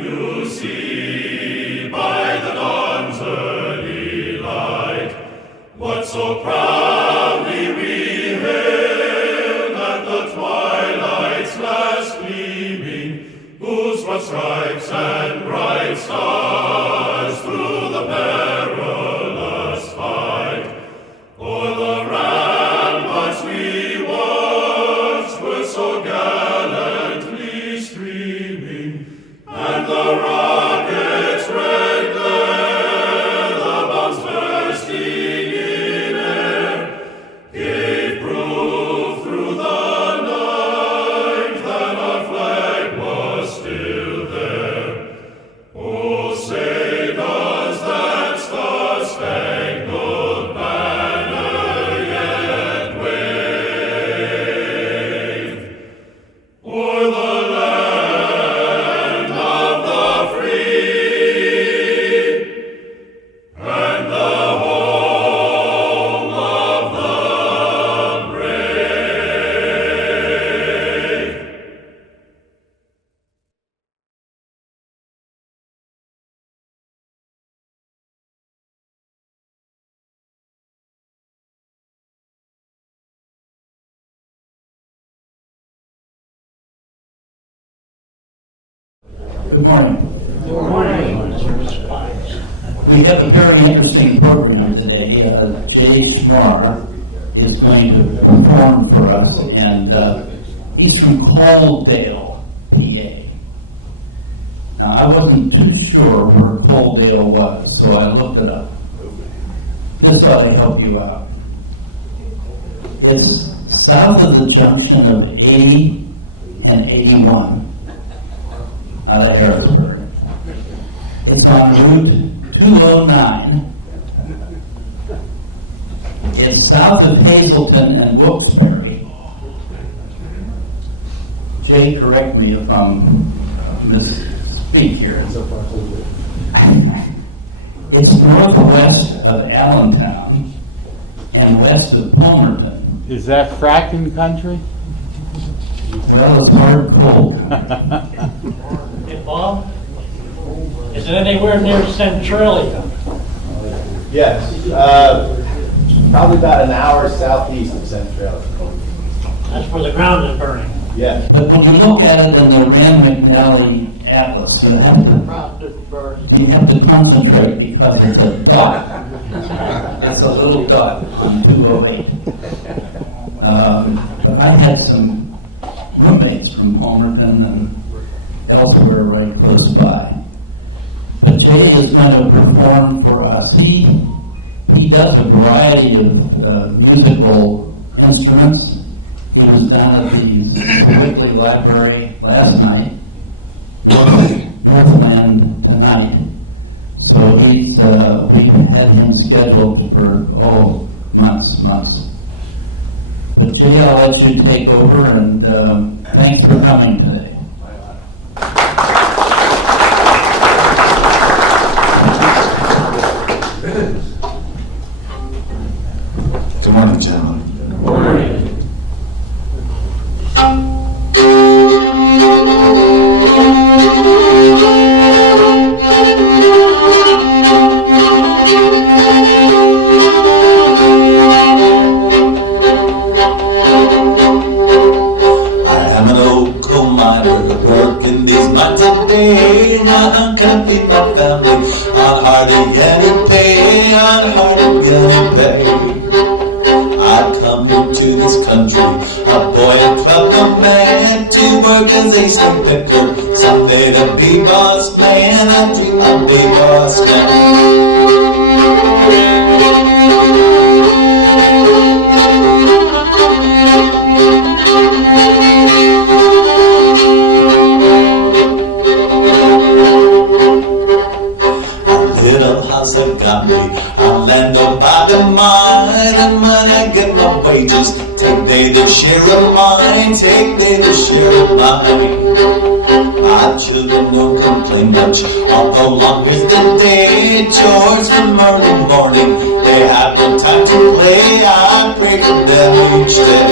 You see by the dawn's early light what so proudly we hailed at the twilight's last gleaming, whose broad stripes and bright stars through the perilous fight o'er the ramparts we watched were so gallantly streaming, and the rockets' red glare, the bombs bursting in air, gave proof through the night that our flag was still there. Oh, say does that star-spangled banner yet wave o'er the land of the free and the home of the brave? Good morning. Good morning. We have a very interesting program today. Jay Smar is going to perform for us, and he's from Coaldale, PA. Now, I wasn't too sure where Coaldale was, so I looked it up. This ought to help you out. It's south of the junction of 80 and 81 out of Harrisburg. It's on Route 209. It's south of Hazleton and Wilkes-Barre. Jay, correct me if I'm misspeak here. It's northwest of Allentown and west of Palmerton. Is that fracking country? Well, it's hard cold. Hey, Bob, is it anywhere near Centralia? Yes, probably about an hour southeast of Centralia. That's where the ground is burning. Yes. But when you look at it in the Rand McNally Atlas, you have to concentrate because it's a dot. It's a little dot on 208. But I've had some roommates from Palmerton and elsewhere right close by. But Jay is going to perform for us. He does a variety of musical instruments. He was down at the Wickley Library last night, and tonight. So we had him scheduled for months. But Jay, I'll let you take over, and thanks for coming today. Good morning, gentlemen. Good morning. I am an old coal miner working these mines a day. I can't feed my family on hardly any pay, on hardly any pay. I come into this country, a boy, a clever man, to work as a slave picker, someday to be boss man. I dream of be boss man. Little house that got me, I'll land up by the mine, and when I get my wages, take they to share of mine, take they to share of mine. My children don't complain much, although long is the day, chores from early morning, they have no time to play, I pray for them each day.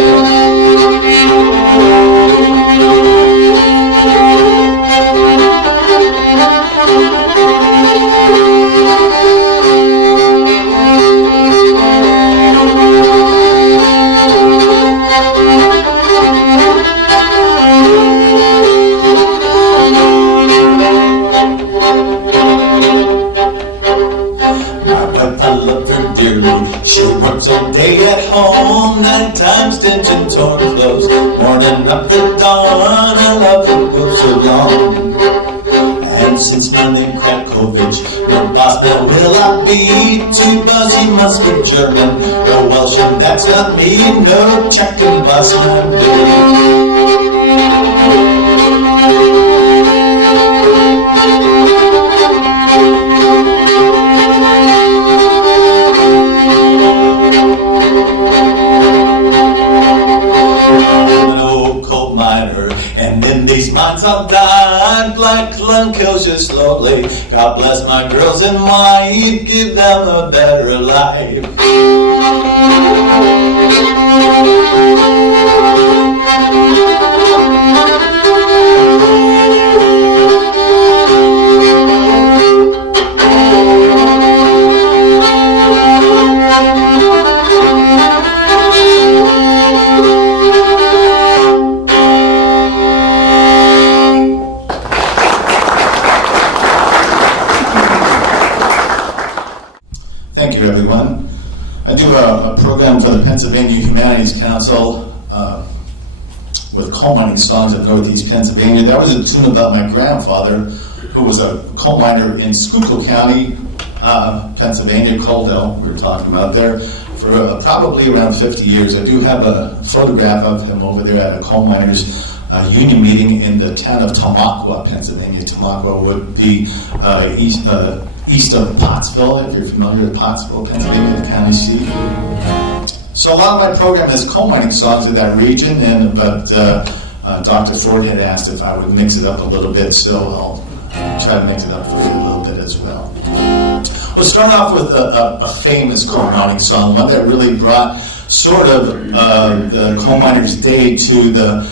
stitching torn clothes. Morning up the dawn, I love the book so long. And since Monday Krakovich, no boss man will I be. Too buzzy must be German, no Welsh, and that's not me. No Czech boss man be. And in these mines I'll die, black lung kills you slowly. God bless my girls in white, give them a better life. Thank you, everyone. I do a program for the Pennsylvania Humanities Council with coal mining songs of Northeast Pennsylvania. That was a tune about my grandfather, who was a coal miner in Schuylkill County, Pennsylvania, Coaldale, we were talking about there, for probably around 50 years. I do have a photograph of him over there at a coal miners union meeting in the town of Tamaqua, Pennsylvania. Tamaqua would be east of Pottsville, if you're familiar with Pottsville, Pennsylvania, the county seat. So a lot of my program is coal mining songs of that region, but Dr. Ford had asked if I would mix it up a little bit, so I'll try to mix it up for you a little bit as well. We'll start off with a famous coal mining song, one that really brought sort of the coal miners' day to the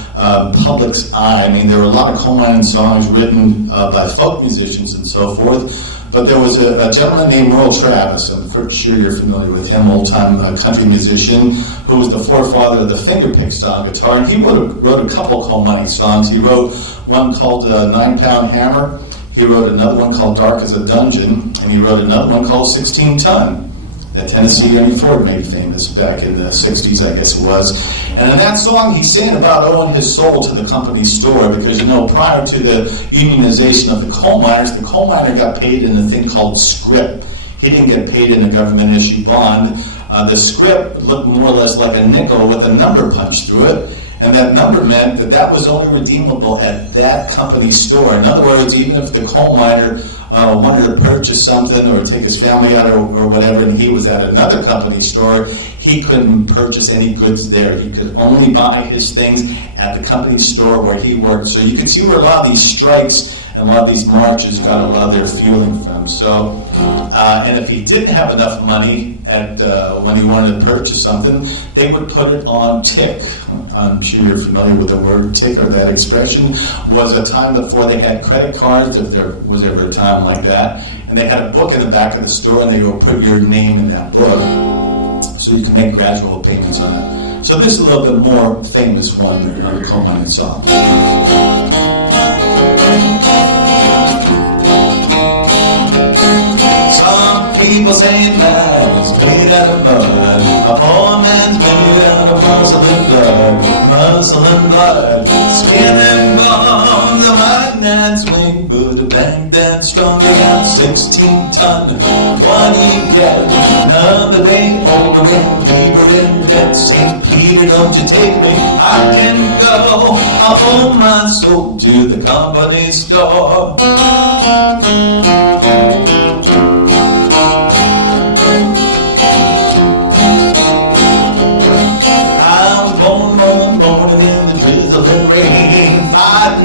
public's eye. I mean, there were a lot of coal mining songs written by folk musicians and so forth. But there was a gentleman named Merle Travis, I'm pretty sure you're familiar with him, old-time country musician, who was the forefather of the fingerpick style guitar, and he wrote a couple coal mining songs. He wrote one called 9 Pound Hammer, he wrote another one called Dark as a Dungeon, and he wrote another one called 16 Ton. That Tennessee Ernie Ford made famous back in the 60s, I guess it was. And in that song, he sang about owing his soul to the company store because, you know, prior to the unionization of the coal miner got paid in a thing called scrip. He didn't get paid in a government-issued bond. The scrip looked more or less like a nickel with a number punched through it. And that number meant that was only redeemable at that company store. In other words, even if the coal miner wanted to purchase something or take his family out or whatever, and he was at another company store, he couldn't purchase any goods there. He could only buy his things at the company store where he worked. So you can see where a lot of these strikes and a lot of these marches got a lot of their fueling from. So, and if he didn't have enough money when he wanted to purchase something, they would put it on tick. I'm sure you're familiar with the word tick, or that expression. Was a time before they had credit cards, if there was ever a time like that. And they had a book in the back of the store, and they would put your name in that book, so you can make gradual payments on it. So this is a little bit more famous one on the coal mining song. People say life is made out of mud. A poor man's made out of muscle and blood, skin and bone. The lightning swing, but a bang dance strong. They got 16 ton. What do you get? Another day over again. People in debt. St. Peter, don't you take me? I can go. I owe my soul to the company store.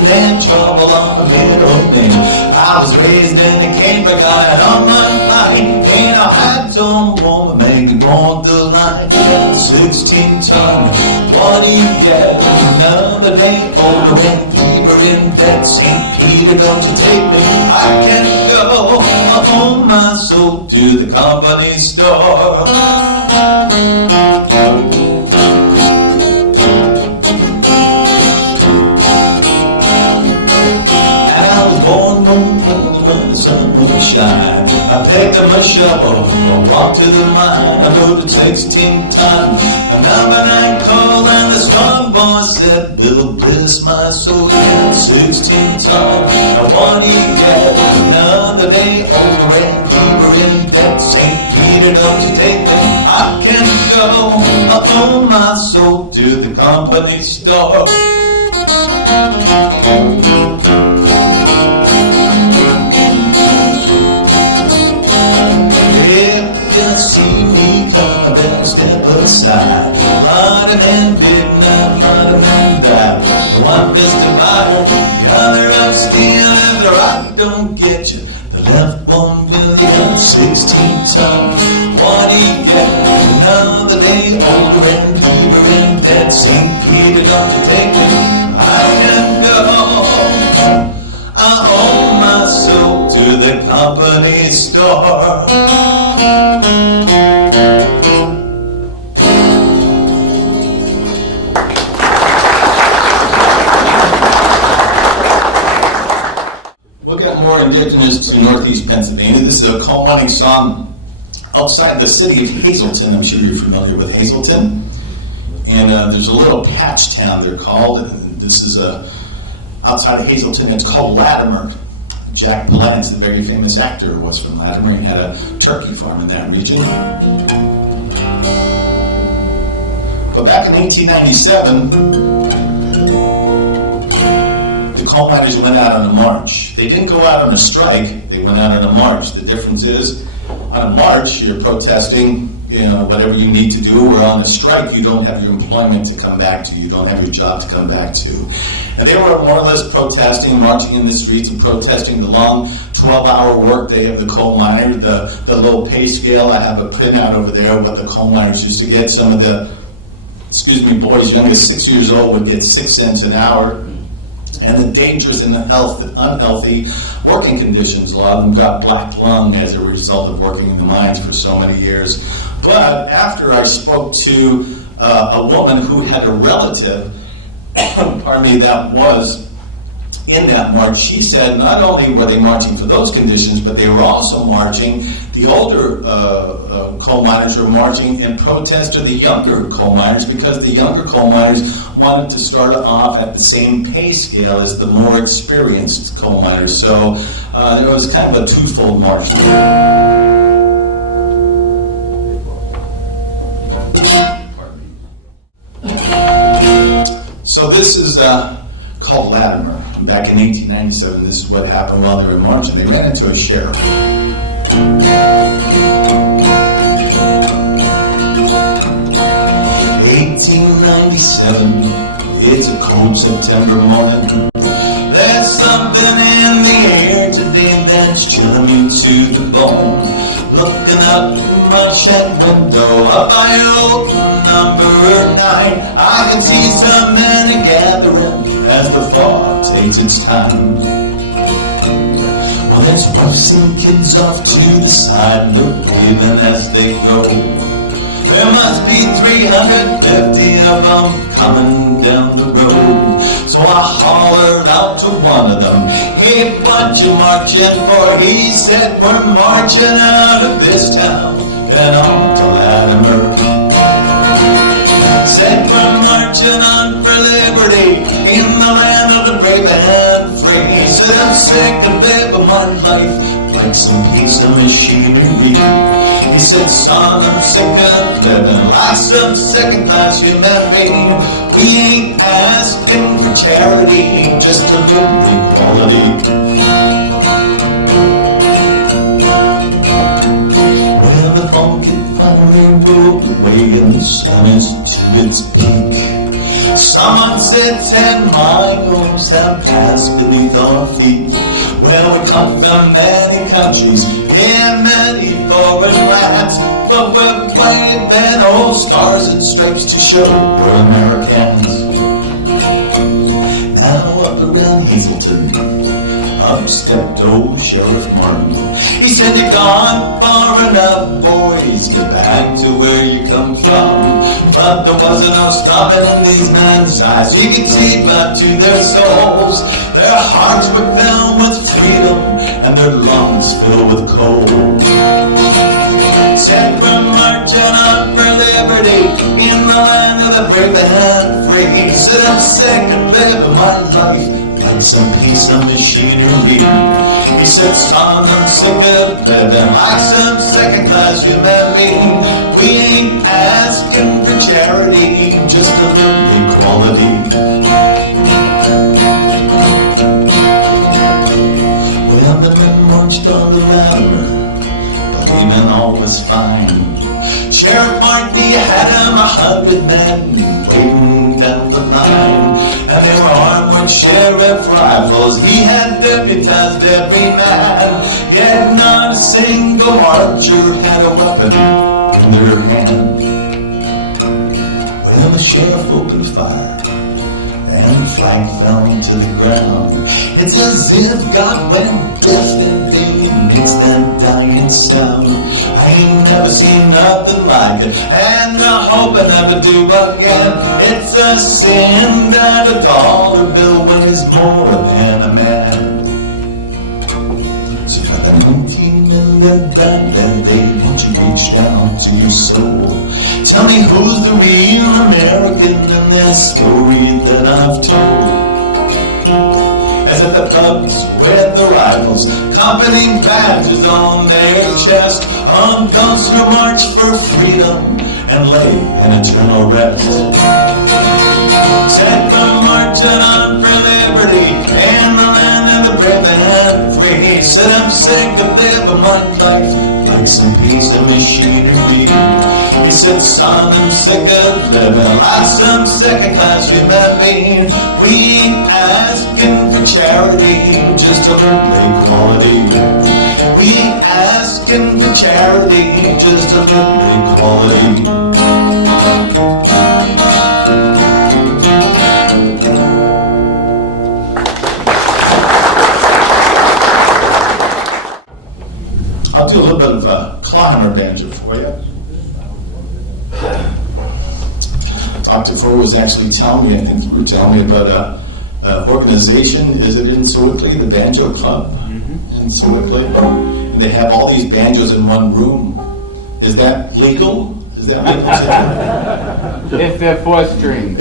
And trouble on the middle name. I was raised in a cave, I got it on my mind. Ain't I had some woman make it walk the line. 16 ton, what do you get? Another day older and deeper in debt. St. Peter, don't you take me? I can go. I owe my soul to the company store. I picked up my shovel, I walked to the mine. I rode it 16 times. Another night called said, "Will bless my soul." Yeah, 16 times. Now one he had, another day older and deeper in debt. St. Peter, don't you take that? I can go. I owe my soul to the company store. If you see me come, better step aside. A lot of men did not, a lot of men died. One Mr. Meyer, the other upstairs. The right don't get you, the left one will get 16 times. What he get? Another day older and deeper in debt. St. Peter, don't you take me? I can go. I owe my soul to the company store. We'll get more indigenous to Northeast Pennsylvania. This is a coal mining song outside the city of Hazleton. I'm sure you're familiar with Hazleton. And there's a little patch town they're called. And this is outside of Hazleton. It's called Latimer. Jack Palance, the very famous actor, was from Latimer. He had a turkey farm in that region. But back in 1897, the coal miners went out on a march. They didn't go out on a strike, they went out on a march. The difference is, on a march, you're protesting, whatever you need to do, or on a strike, you don't have your employment to come back to, you don't have your job to come back to. And they were more or less protesting, marching in the streets and protesting the long 12-hour workday of the coal miner, the low pay scale. I have a printout over there of what the coal miners used to get. Some of the, boys young as 6 years old would get 6 cents an hour. And the dangerous and unhealthy working conditions. A lot of them got black lung as a result of working in the mines for so many years. But after I spoke to a woman who had a relative, that was in that march, she said not only were they marching for those conditions, but they were also marching, the older coal miners were marching in protest of the younger coal miners, because the younger coal miners wanted to start off at the same pay scale as the more experienced coal miners. So there was kind of a twofold march. So this is called Latimer. Back in 1897, this is what happened while they were marching. They ran into a sheriff. 1897, it's a cold September morning. There's something in the air today that's chilling me to the bone. Looking out my shed window, up by old number 9, I can see some men gathering as the fall takes its time. Well, there's wives and kids off to the side, they're waving as they go. There must be 350 of them coming down the road. So I hollered out to one of them, "Hey, what you marching for?" He said, "We're marching out of this town and on to Latimer." Said, "We're marching on for liberty in the land of the brave and free." Said, "I'm sick of living my life like some piece of machinery." He said, "Son, I'm sick of living like some second-class humanity. We ain't asking for charity, just a little equality." Well, the funky finally rolled away and the sun is to its peak. Someone said 10 miles have passed beneath our feet. Well, we come from many countries, and many forest rats, but we're waving old stars and stripes to show we're Americans. Now up around Hazleton, up stepped old Sheriff Martin. He said, "You've gone far enough, boys, get back to where you come from." But there wasn't no stopping in these men's eyes. You could see back to their souls. Their hearts were filled with freedom and their lungs filled with coal. Said, "We're marching on for liberty in the land of the brave and free. He said, I'm sick of living my life like some piece of machinery. He said, son, I'm sick of living like some second-class human being. We ain't asking for charity, just a little equality. Well, the men marched on the ladder, but even all was fine. Sheriff Markey had him 100 men waiting down the line, and they were armed with sheriff rifles. He had deputized every man, yet not a single archer had a weapon in their hand. Well, the sheriff opened fire, and the flag fell to the ground. It's as if God went deaf and they mixed that dying sound. I ain't never seen nothing like it, and I hope I never do again. It's a sin that a dollar bill weighs more than a man. So if I can in the died that day, won't you reach down to your soul? Tell me who's the real American in this story that I've told. As if the thugs with the rifles, company badges on their chest, on those who march for freedom and lay in eternal rest. Said we're marching on for liberty and the land of the brave and free. Said I'm sick of living my life like some piece of machinery. He said, son, I'm sick of living like some second-class human being. We ain't asking for charity, just a little equality. We ain't asking for charity, just a little equality. I'll do a little bit of a climber banjo for you. Dr. Ford was actually telling me, I think you were telling me about an organization, is it in Sewickley, the Banjo Club in Sewickley? And they have all these banjos in one room. Is that legal? Is that legal? If they're 4-string.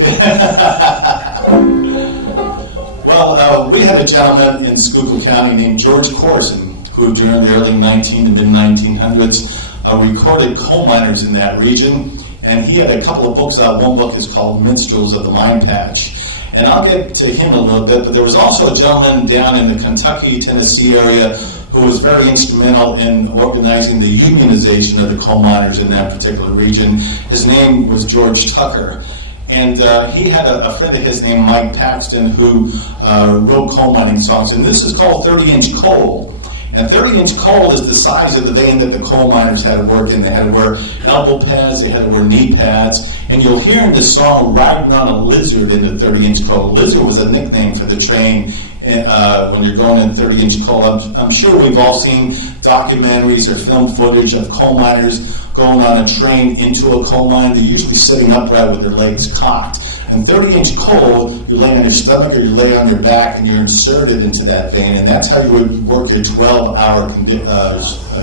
Well, we had a gentleman in Schuylkill County named George Corson, who during the early 19 and mid-1900s recorded coal miners in that region. And he had a couple of books out. One book is called Minstrels of the Mine Patch. And I'll get to him a little bit, but there was also a gentleman down in the Kentucky, Tennessee area who was very instrumental in organizing the unionization of the coal miners in that particular region. His name was George Tucker. And he had a friend of his named Mike Paxton who wrote coal mining songs. And this is called 30-inch coal. And 30-inch coal is the size of the vein that the coal miners had to work in. They had to wear elbow pads, they had to wear knee pads. And you'll hear in the song, riding on a lizard into 30-inch coal. Lizard was a nickname for the train when you're going in 30-inch coal. I'm sure we've all seen documentaries or film footage of coal miners going on a train into a coal mine. They're usually sitting upright with their legs cocked. And 30-inch coal, you lay on your stomach or you lay on your back and you're inserted into that vein, and that's how you would work your 12-hour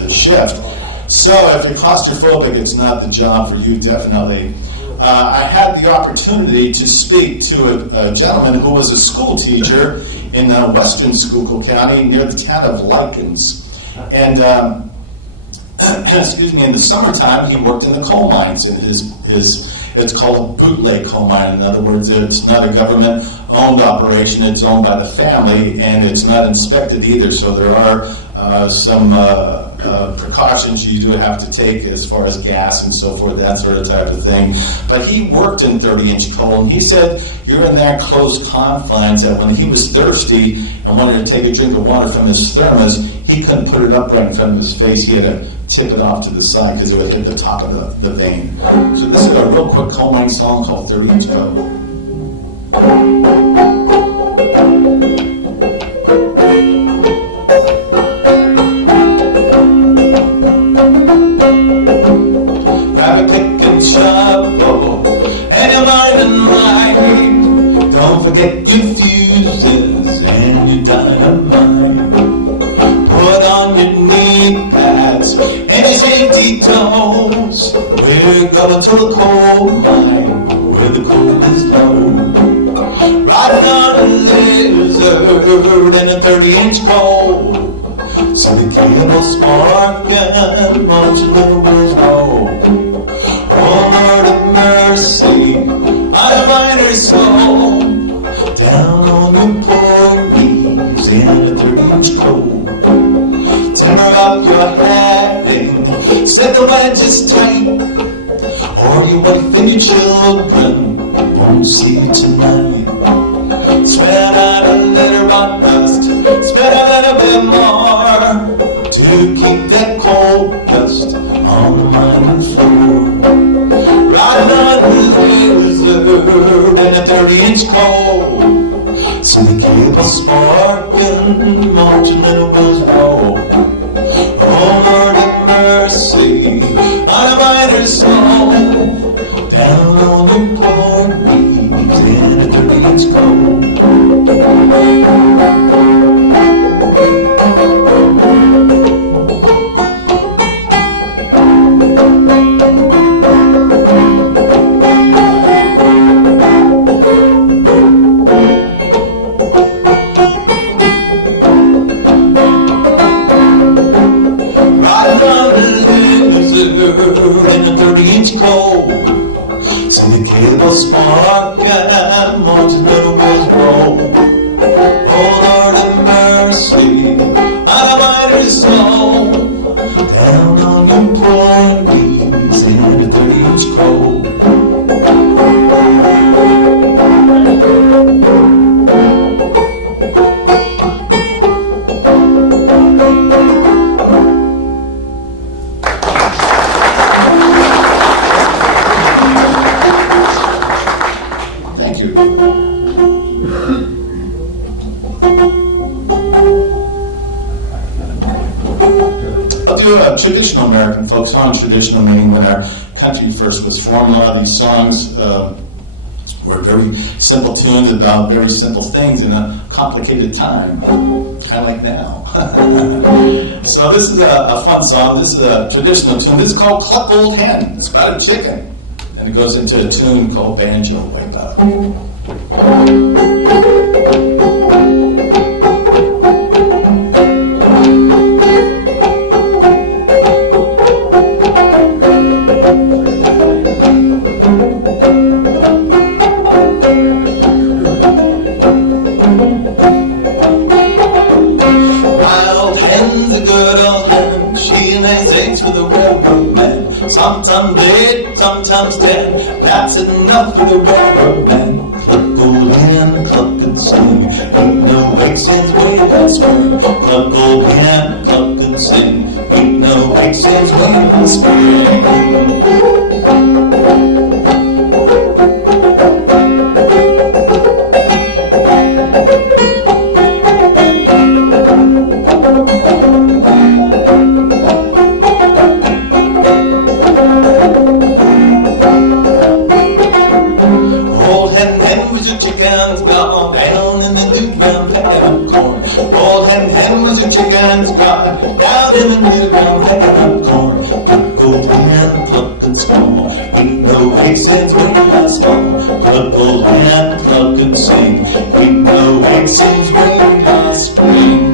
shift. So if you're claustrophobic, it's not the job for you, definitely. I had the opportunity to speak to a gentleman who was a school teacher in western Schuylkill County near the town of Likens. And excuse me, in the summertime, he worked in the coal mines, and it's called a bootleg coal mine. In other words, it's not a government-owned operation. It's owned by the family, and it's not inspected either. So there are some precautions you do have to take as far as gas and so forth, that sort of type of thing. But he worked in 30-inch coal, and he said you're in that close confines that when he was thirsty and wanted to take a drink of water from his thermos, he couldn't put it up right in front of his face. He had to tip it off to the side because it would hit the top of the vein. So this is a real quick coal mine song called 30-inch coal. Grab a pick and shovel and your morning light. Don't forget your fuses and your dynamite. Put on your knee pads and your safety toes. We're going going to a coal mine where the coal is low. Riding on a lizard in a 30-inch coal. So the cable sparking, watch your little wheels roll. Oh Lord of mercy, on a miner's soul. Down on your poor knees in a 30-inch coal. Timber up your heading, set the wedges tight, or your wife and your children won't see you tonight. Spread out a little of dust, spread a little bit more, to keep that coal dust on the miner's floor. Riding on the lizard in a 30-inch coal. See the cable sparking, watch your little wheels roll. Oh Lord have mercy, on a miner's soul. Down on your poor knees in a 30-inch coal. In a 30-inch coal. See the cable spark and watch the little wheels roll. Oh Lord have mercy, on a miner's soul. Down on your poor knees in a 30-inch coal. Traditional American folk songs, traditional meaning when our country first was formed. A lot of these songs were very simple tunes about very simple things in a complicated time, kind of like now. So this is a fun song. This is a traditional tune. This is called Cluck Old Hen. It's about a chicken. And it goes into a tune called Banjo, way back. Sometimes 8, sometimes 10. That's enough for the railroad man. Cluck old hen, cluck and sing. Ain't no wake since way last spring. Cluck old hen, cluck and sing. Ain't no wake since way last spring. Down in the new ground, pecking up corn. Cluck old hen, cluck and small. Ain't no wake since way last fall. Cluck old hen, cluck and sing. Ain't no wake since way last spring.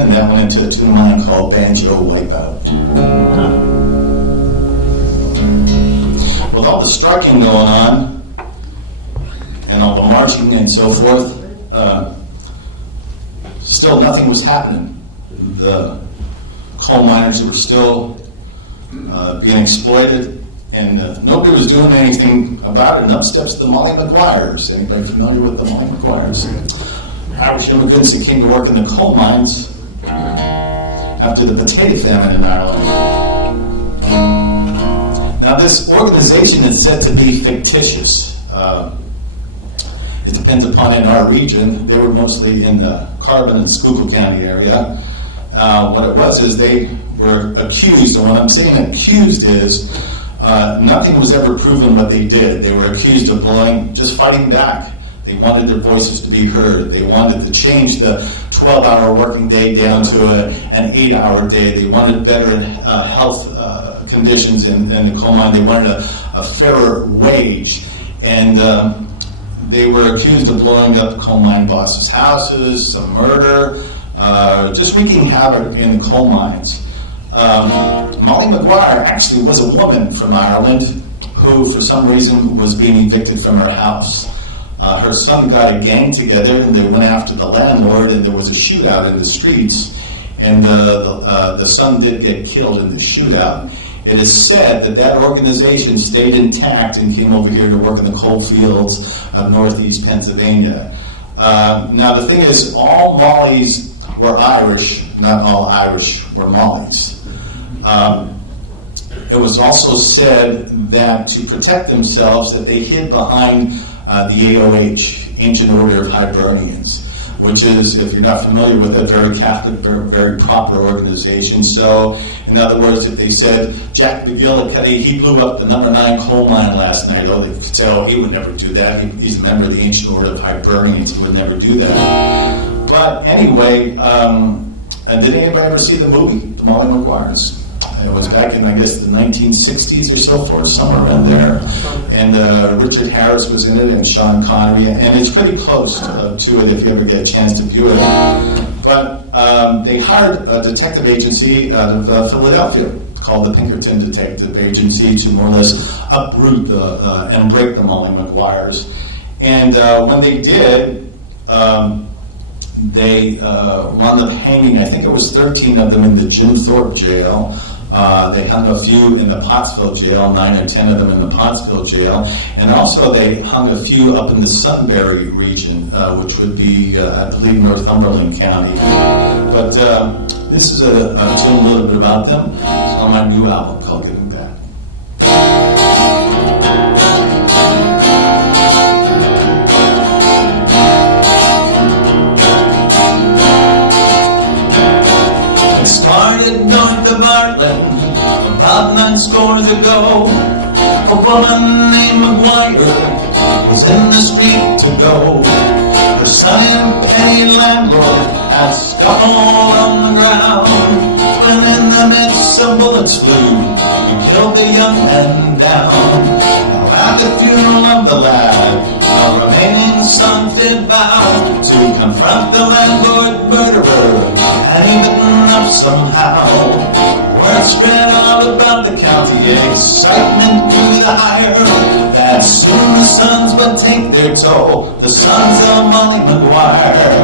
in, and that went into a tune of mine called Banjo Wipeout. With all the striking going on, and all the marching and so forth, still nothing was happening. The coal miners were still being exploited, and nobody was doing anything about it. And up steps the Molly Maguires. Anybody familiar with the Molly Maguires? Irish immigrants that came to work in the coal mines after the potato famine in Ireland. Now, this organization is said to be fictitious. It depends upon in our region. They were mostly in the Carbon and Schuylkill County area. What it was is they were accused, and what I'm saying accused is nothing was ever proven what they did. They were accused of just fighting back. They wanted their voices to be heard. They wanted to change the 12-hour working day down to an 8-hour day. They wanted better health conditions in the coal mine. They wanted a fairer wage. And they were accused of blowing up coal mine bosses' houses, some murder, just wreaking havoc in the coal mines. Molly Maguire actually was a woman from Ireland who, for some reason, was being evicted from her house. Her son got a gang together, and they went after the landlord, and there was a shootout in the streets, and the son did get killed in the shootout. It is said that that organization stayed intact and came over here to work in the coal fields of northeast Pennsylvania. Now, the thing is, all Mollies were Irish, not all Irish were Mollies. It was also said that to protect themselves, that they hid behind the AOH, Ancient Order of Hibernians, which is, if you're not familiar with it, very Catholic, very proper organization. So, in other words, if they said, Jack McGillicuddy, he blew up the number 9 coal mine last night, oh, they could say, oh, he would never do that. He's a member of the Ancient Order of Hibernians. He would never do that. But anyway, did anybody ever see the movie, The Molly Maguires? It was back in, I guess, the 1960s or so forth, somewhere around there. And Richard Harris was in it, and Sean Connery, and it's pretty close to it if you ever get a chance to view it. But they hired a detective agency out of Philadelphia called the Pinkerton Detective Agency to more or less uproot and break the Molly Maguires. And when they did, they wound up hanging, I think it was 13 of them in the Jim Thorpe jail. They hung a few in the Pottsville jail, 9 or 10 of them in the Pottsville jail. And also they hung a few up in the Sunbury region, which would be, I believe, Northumberland County. But this is a tune a little bit about them. It's on my new album called Giving Back. North of Ireland, about 9 scores ago, a woman named Maguire was in the street to go. Her son and penny landlord had scuffled on the ground, when in the midst some bullets flew and killed the young man down. Now at the funeral of the lad, the remaining son did vow to confront the landlord murderer, and he bitten up somehow. Word spread all about the county, excitement grew the higher, that soon the sons would take their toll, the sons of Molly Maguire.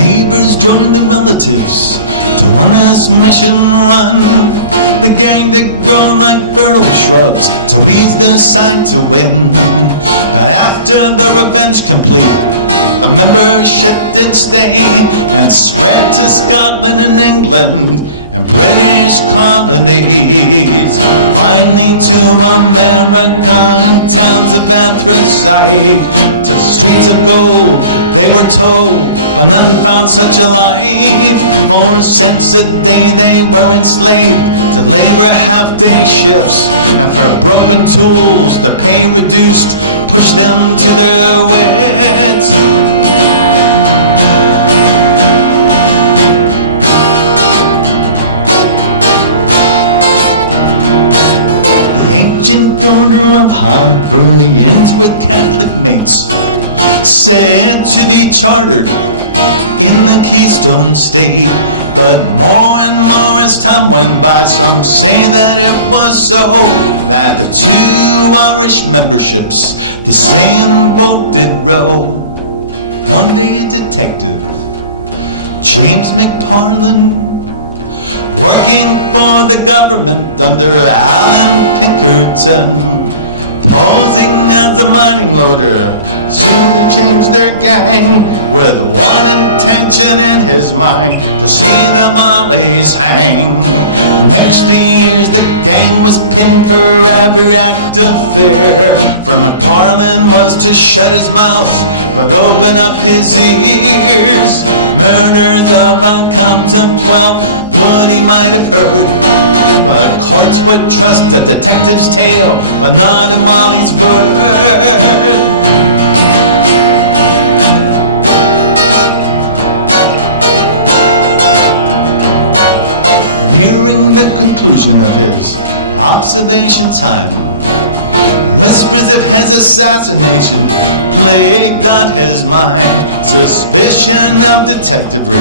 Neighbors joined the relatives to one last mission run. The gang that grow like burrow shrubs to ease the sign to win. But after the revenge complete, the membership did stay and spread to Scotland and England and British colonies. Finally to American towns of anthracite, to streets of gold they were told, and then found such a life. Oh, since the day they were enslaved to labor half-day shifts, and for broken tools the pay reduced, pushed them to their wits. The ancient order of Hibernians with Catholic mates chartered in the Keystone State. But more and more as time went by, some say that it was so, that the two Irish memberships, the same boat did row. One day detective James McParland, working for the government under Alan Pinkerton, posing as a mining loader, soon changed their gang with one intention in his mind, to see the Malays hang. Next years the gang was pinned for every act of fear. From McParland was to shut his mouth, but open up his ears. Murders of all come to 12, what he might have heard. But courts would trust the detective's tale, but not a mom's word. Nearing the conclusion of his observation time, whispers of his assassination plagued on his mind. Suspicion of detectivery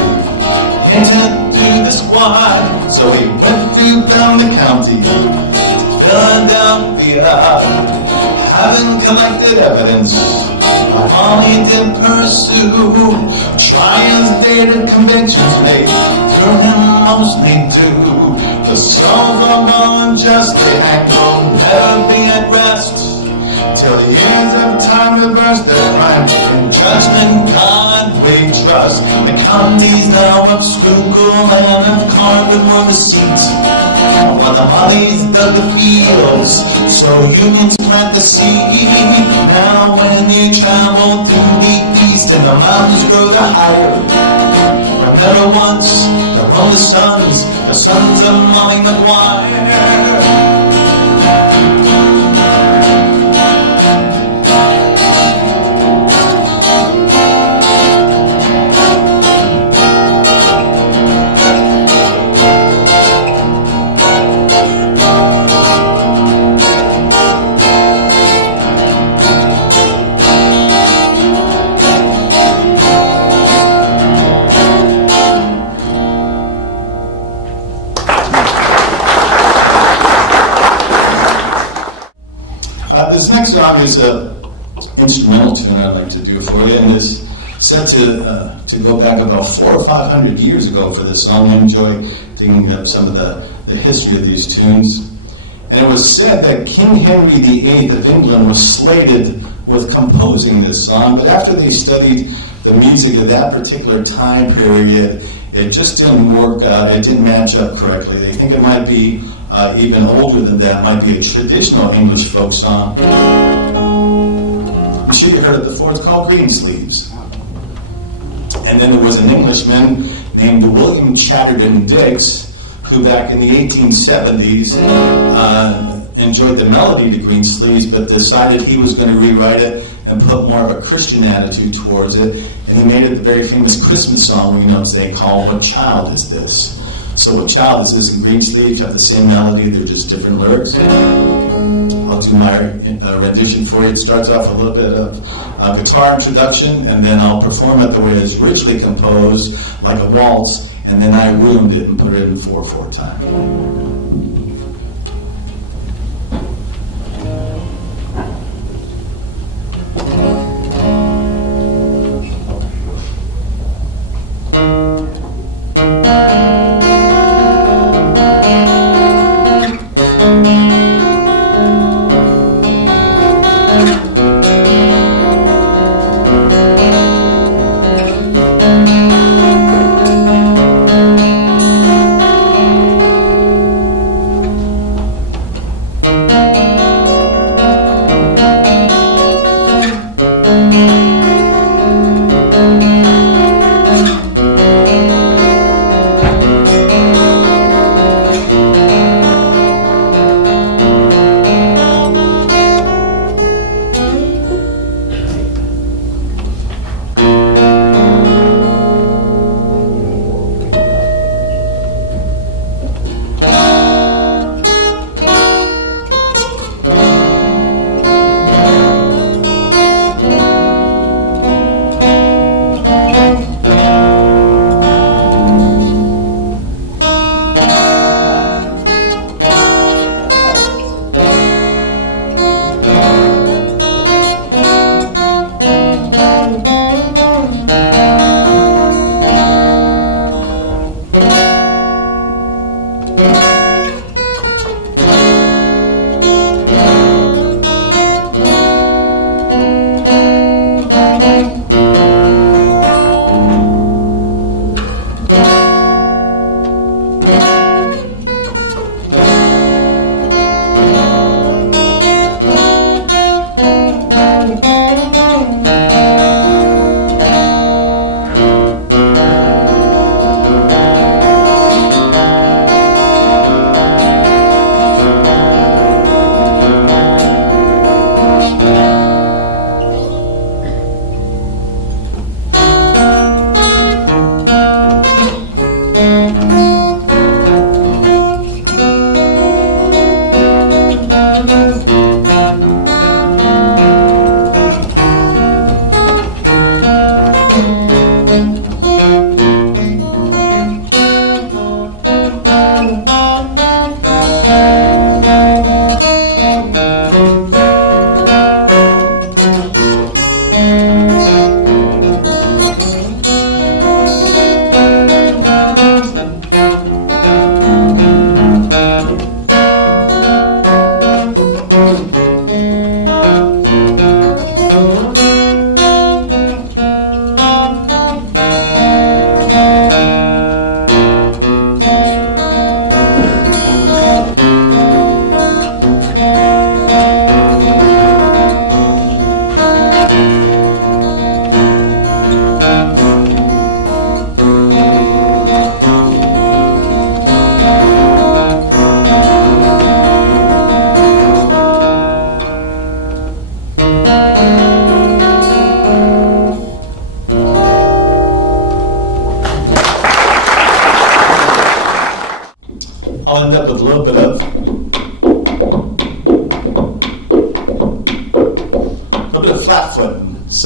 hinted to the squad, so he went through down the county to Philadelphia, having collected evidence of all he did pursue. Trials, dated conventions made through him mostly do. The souls of all unjustly hanged will never be at rest, till the years of time reverse their crimes. In judgment, God we trust. The counties now of Schuylkill and of Carbon were deceit, while the Mollies dug the fields, so unions plant the seed. Now when you travel through the east and the mountains grow the higher, remember once there were the sons of Molly McGuire. This next song is an instrumental tune I'd like to do for you, and is set to go back about 400 or 500 years ago for this song. I enjoy digging up some of the history of these tunes. And it was said that King Henry VIII of England was slated with composing this song, but after they studied the music of that particular time period, it just didn't work out. It didn't match up correctly. They think it might be even older than that, might be a traditional English folk song. I'm sure you heard it before. It's called Greensleeves. And then there was an Englishman named William Chatterton Dix, who back in the 1870s enjoyed the melody to Greensleeves, but decided he was going to rewrite it and put more of a Christian attitude towards it. And he made it the very famous Christmas song we know today called What Child Is This? So What Child Is This and Greensleeves have the same melody, they're just different lyrics. I'll do my rendition for you. It starts off a little bit of guitar introduction, and then I'll perform it the way it's richly composed, like a waltz, and then I ruined it and put it in 4/4 time.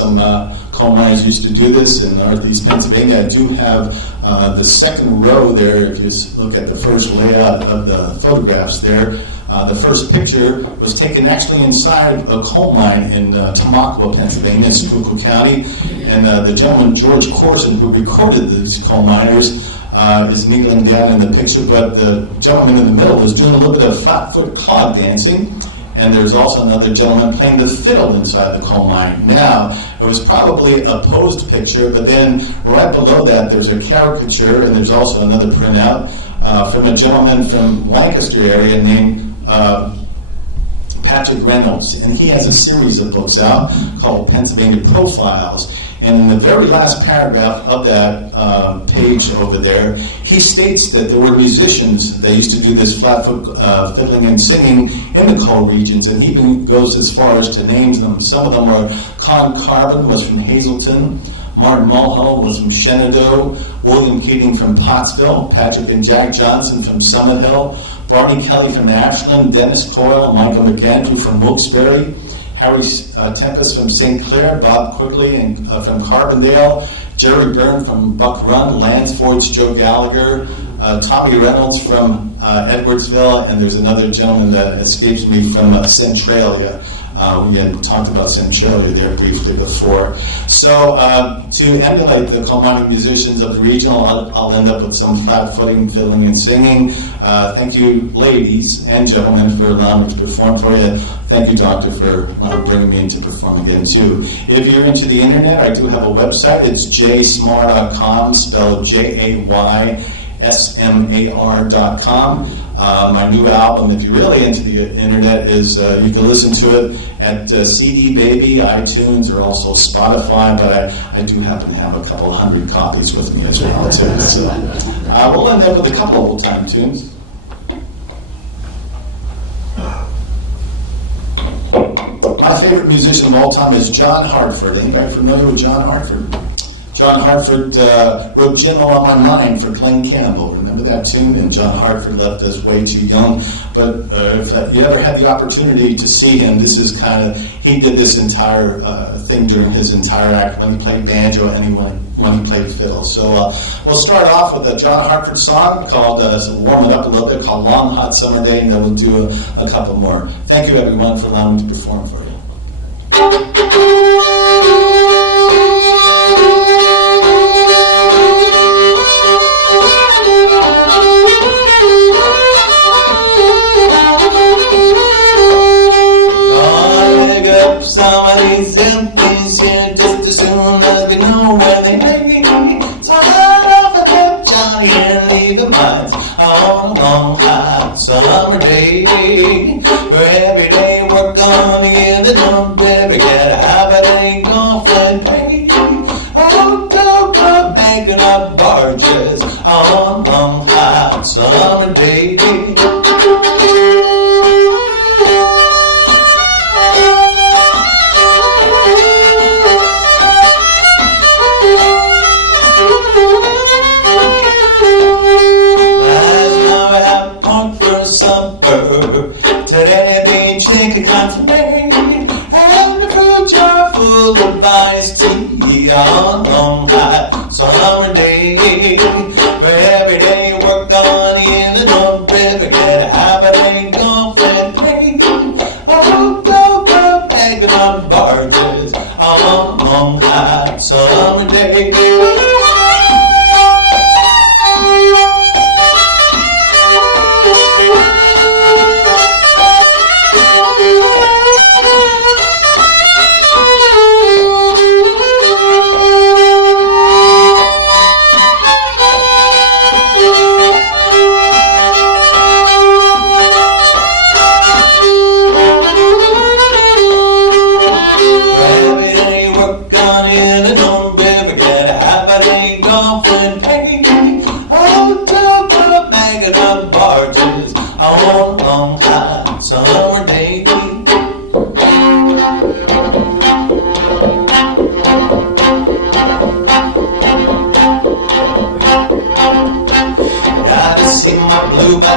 some coal mines used to do this in northeast Pennsylvania. I do have the second row there. If you look at the first layout of the photographs there, the first picture was taken actually inside a coal mine in Tamaqua, Pennsylvania, Schuylkill County. And the gentleman, George Corson, who recorded these coal miners, is kneeling down in the picture. But the gentleman in the middle was doing a little bit of flat-foot clog dancing. And there's also another gentleman playing the fiddle inside the coal mine. Now, it was probably a posed picture, but then right below that, there's a caricature, and there's also another printout from a gentleman from Lancaster area named Patrick Reynolds, and he has a series of books out called Pennsylvania Profiles. And in the very last paragraph of that page over there, he states that there were musicians that used to do this flatfoot fiddling and singing in the coal regions, and he even goes as far as to name them. Some of them were Con Carbon was from Hazleton, Martin Mulhall was from Shenandoah, William Keating from Pottsville, Patrick and Jack Johnson from Summit Hill, Barney Kelly from Ashland, Dennis Coyle, Michael McAndrew from Wilkes-Barre, Harry Tempest from St. Clair, Bob Quigley from Carbondale, Jerry Byrne from Buck Run, Lance Ford's Joe Gallagher, Tommy Reynolds from Edwardsville, and there's another gentleman that escapes me from Centralia. We had talked about Centralia there briefly before. So to emulate the coal mining musicians of the region, I'll end up with some flat-footing, fiddling, and singing. Thank you, ladies and gentlemen, for allowing me to perform for you. Thank you, Doctor, for bringing me in to perform again, too. If you're into the internet, I do have a website. It's jsmar.com, spelled JAYSMAR.com. My new album, if you're really into the internet, is you can listen to it at CD Baby, iTunes, or also Spotify, but I do happen to have a couple hundred copies with me as well, too. So we'll end up with a couple of old-time tunes. My favorite musician of all time is John Hartford. Anybody familiar with John Hartford? John Hartford wrote Gentle on My Mind for Glenn Campbell. Remember that tune? And John Hartford left us way too young. But if you ever had the opportunity to see him, this is he did this entire thing during his entire act when he played banjo and when he played fiddle. So we'll start off with a John Hartford song called, warm it up a little bit, called Long Hot Summer Day, and then we'll do a couple more. Thank you, everyone, for allowing me to perform for you. Some of these empties here just as soon as we know where they may be. So head off and help Johnny and leave the mines on a long hot summer day. For every day we're gonna get the dump, every get a habit ain't gonna find pay. Oh, go making up barges on a long hot summer day. Today beach chicken confirmation and the fruit jar full of iced tea on a long hot summer day. For every day we're gonna in the dump, if I get a habit ain't gonna fit me. Oh, go making up barges on a long hot summer day.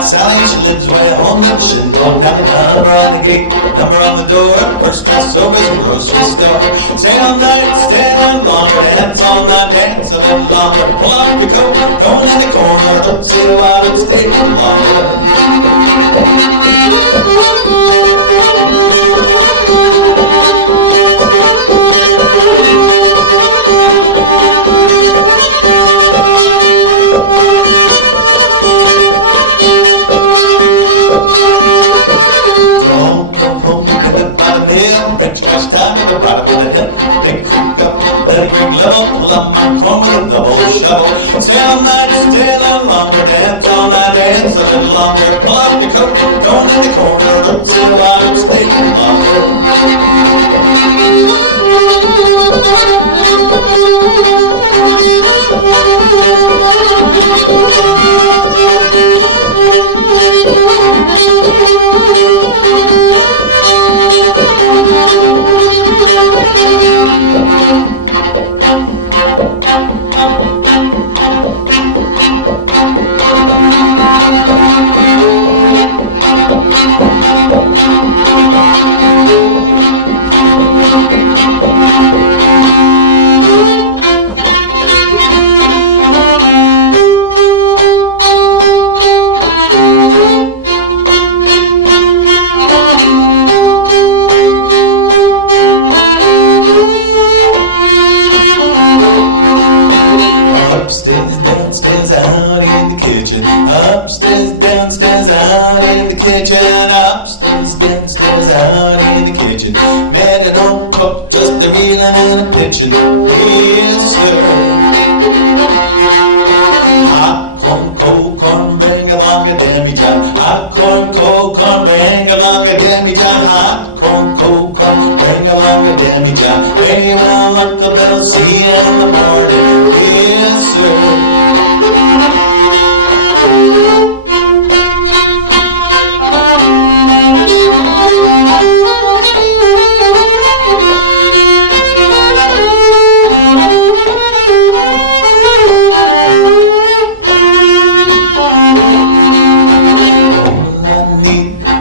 Sally, she lives way on the chin. Don't have a number on the gate, number on the door. First class service in grocery store. Stay all night, stay all longer. Dance all night, dance a little longer. Pull out your coat, go in the corner. Don't sit a while and stay for longer. Stay all night, stay a little longer, dance all night, dance a little longer. Pull up your coat, go in the corner, don't sit a while and stay Upstairs, downstairs, out in the kitchen. Upstairs, downstairs, out in the kitchen. Upstairs, downstairs, out in the kitchen. Mad and home cook, just a reeling and a pitching. Yes, sir. Hot corn, cold corn, bring along a demi-john. Hot corn, cold corn, bring along a demi-john. Hot corn, cold corn, bring along a demi-john. Hey, well, Uncle Bill, see you in the morning. Yes, sir.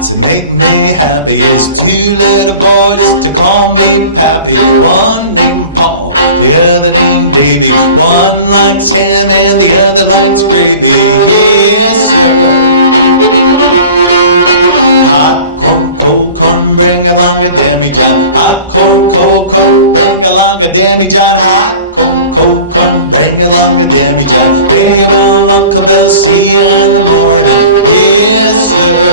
To make me happy is two little boys to call me Pappy. One named Paul, the other named Davy. One likes ham and the other likes gravy. Yes, sir. Hot corn, cold corn, bring along a demi-john. Hot corn, cold corn, bring along a demi-john. Hot corn, cold corn, bring along a demi-john. Hey, well, Uncle Bill, see you in the morning. Yes, sir.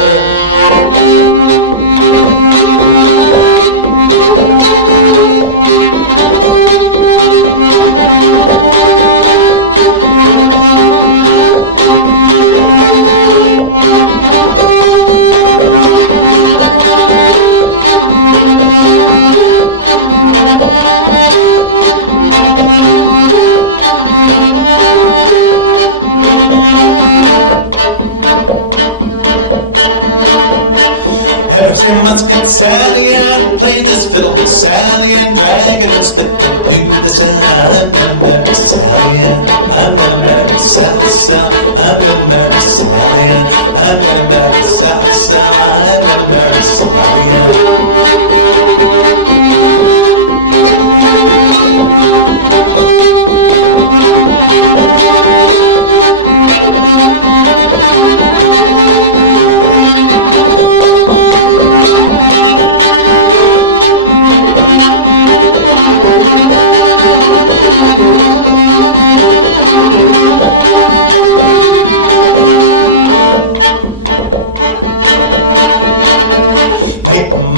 Every month's got Sally and play this fiddle. Sally and dragon and stick and do the sound. I'm gonna Sally and I'm gonna marry Sally, Sally. I'm gonna marry Sally and I'm gonna marry Sally, Sally. I'm gonna marry Sally.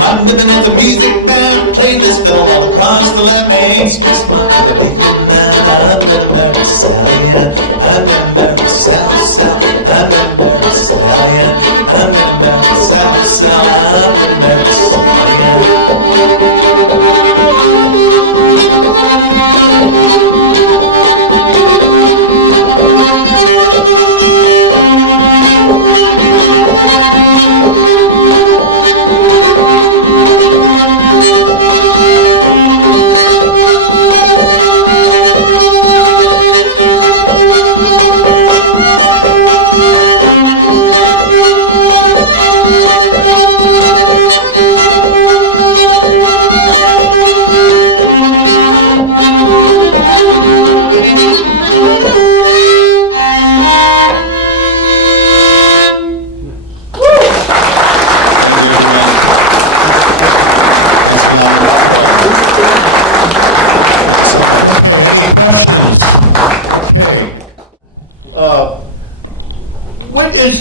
I'm living in the music band, play this fiddle all across the left main street. I'm gonna marry Sally Ann. I'm gonna marry Sally, Sally. I'm gonna marry Sally Ann. I'm gonna marry Sally, Sally. I'm gonna marry Sally Ann.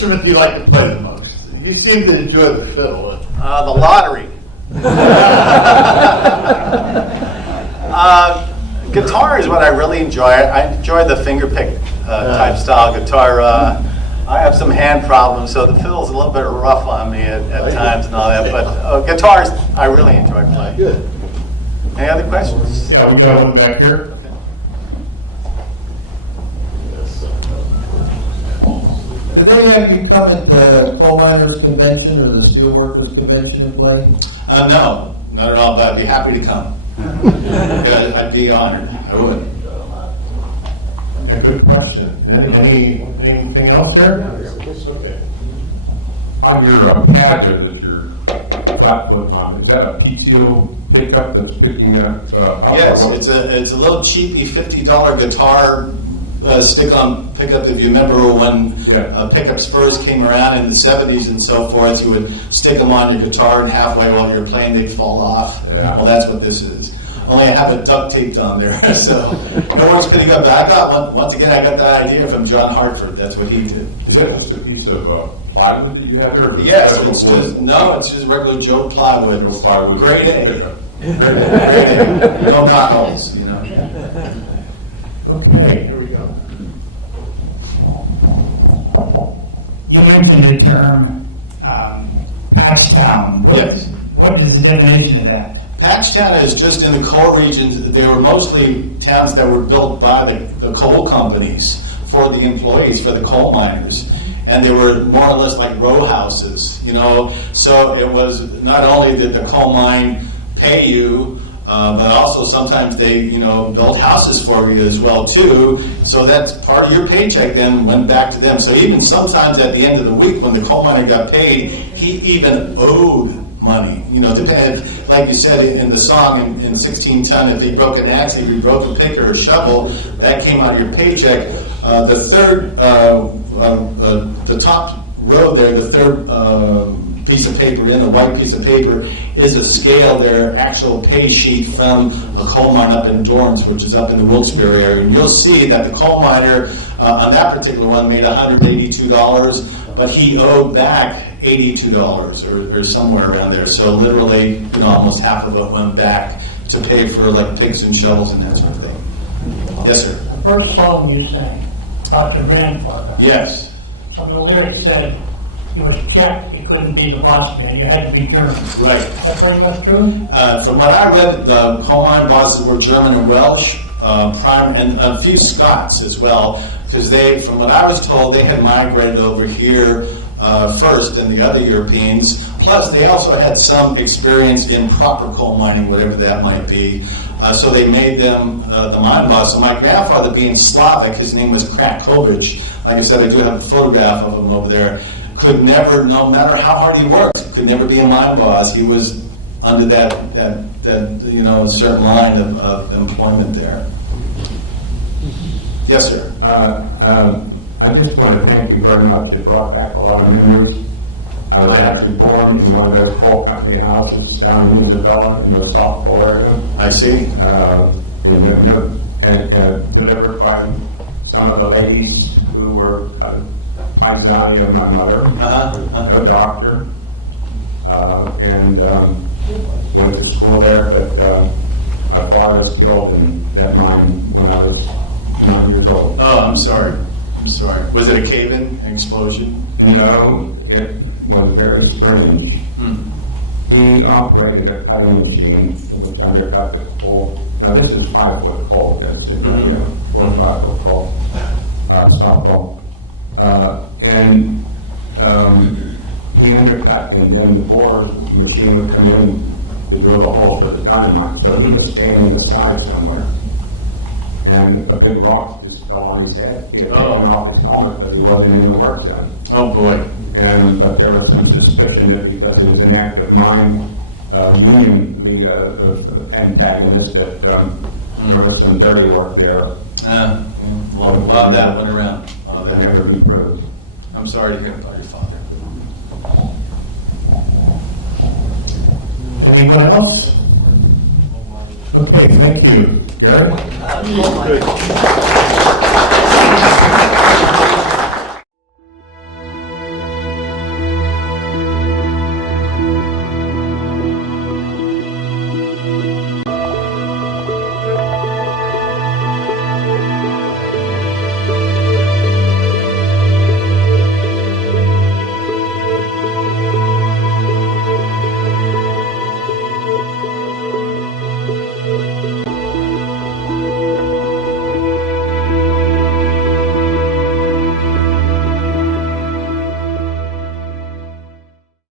instrument do you like to play the most? You seem to enjoy the fiddle. The lottery. Guitar is what I really enjoy. I enjoy the finger pick type style guitar. I have some hand problems, so the fiddle's a little bit rough on me at times and all that. But guitars, I really enjoy playing. Good. Any other questions? Yeah, we got one back here. Did any of you come at the coal miners convention or the steel workers convention in play? No, not at all, but I'd be happy to come. Yeah, I'd be honored. I would. A good question. Anything else there? On your pageant that you're flat foot on, is that a PTO pickup that's picking up? Yes, it's a little cheapy $50 guitar stick-on pickup. If you remember when pickup spurs came around in the 70s and so forth, you would stick them on your guitar and halfway while you're playing they'd fall off. Yeah. Well, that's what this is. Only I have it duct taped on there, so no one's picking up. I got one. Once again, I got that idea from John Hartford. That's what he did. Is that just a piece of plywood that you have there? Yes, it's just regular Joe plywood. No plywood. Grade A. Pickup. Grade A. No knotholes, you know. Okay, here we go. You mentioned the term Patchtown. Yes. What is the definition of that? Patchtown is just in the coal regions. They were mostly towns that were built by the coal companies for the employees, for the coal miners. And they were more or less like row houses, you know. So it was not only did the coal mine pay you, but also sometimes they, you know, built houses for you as well too. So that's part of your paycheck then went back to them. So even sometimes at the end of the week when the coal miner got paid, he even owed money. You know, depending, like you said in the song in 16 Ton, if he broke an axe, if he broke a pick or a shovel, that came out of your paycheck. The third, the top row there, the third piece of paper in the white piece of paper is a scale, their actual pay sheet from a coal mine up in Dorrance, which is up in the Wilkes-Barre area. And you'll see that the coal miner on that particular one made $182, but he owed back $82 or somewhere around there. So literally, you know, almost half of it went back to pay for like picks and shovels and that sort of thing. Yes, sir. The first song you sang about your grandfather, Yes. some of the lyrics said he was Czech, he couldn't be the boss man, you had to be German. Right. Is that pretty much true? From what I read, the coal mine bosses were German and Welsh, and a few Scots as well, because they, from what I was told, they had migrated over here first than the other Europeans. Plus, they also had some experience in proper coal mining, whatever that might be. So they made them the mine boss. So my grandfather, being Slavic, his name was Krakovich. Like I said, I do have a photograph of him over there. Could never, no matter how hard he worked, could never be a mine boss. He was under that you know, certain line of employment there. Yes, sir. I just want to thank you very much. It brought back a lot of memories. I was actually born in one of those coal company houses down in Isabella in the Southpole area. I see. And delivered by some of the ladies who were paisani of my mother, a doctor, and went to school there, but my father was killed in that mine when I was 9 years old. Oh, I'm sorry. I'm sorry. Was it a cave-in, an explosion? No, it was very strange. He operated a cutting machine which undercut the coal. Now this is 5 foot coal, that's it, 4 or 5 foot coal, stop coal. And he undercut, and then the bore machine would come in to drill a hole for the dynamite. So he was standing aside somewhere, and a big rock just fell on his head. He had taken off his helmet because he wasn't in the work zone. Oh boy. But there was some suspicion that because it was an active mine, union, the antagonist, that there was some dirty work there. A lot of that went around. That never be proved. I'm sorry to hear about your father. Anyone else? Okay, thank you. Gary? Good.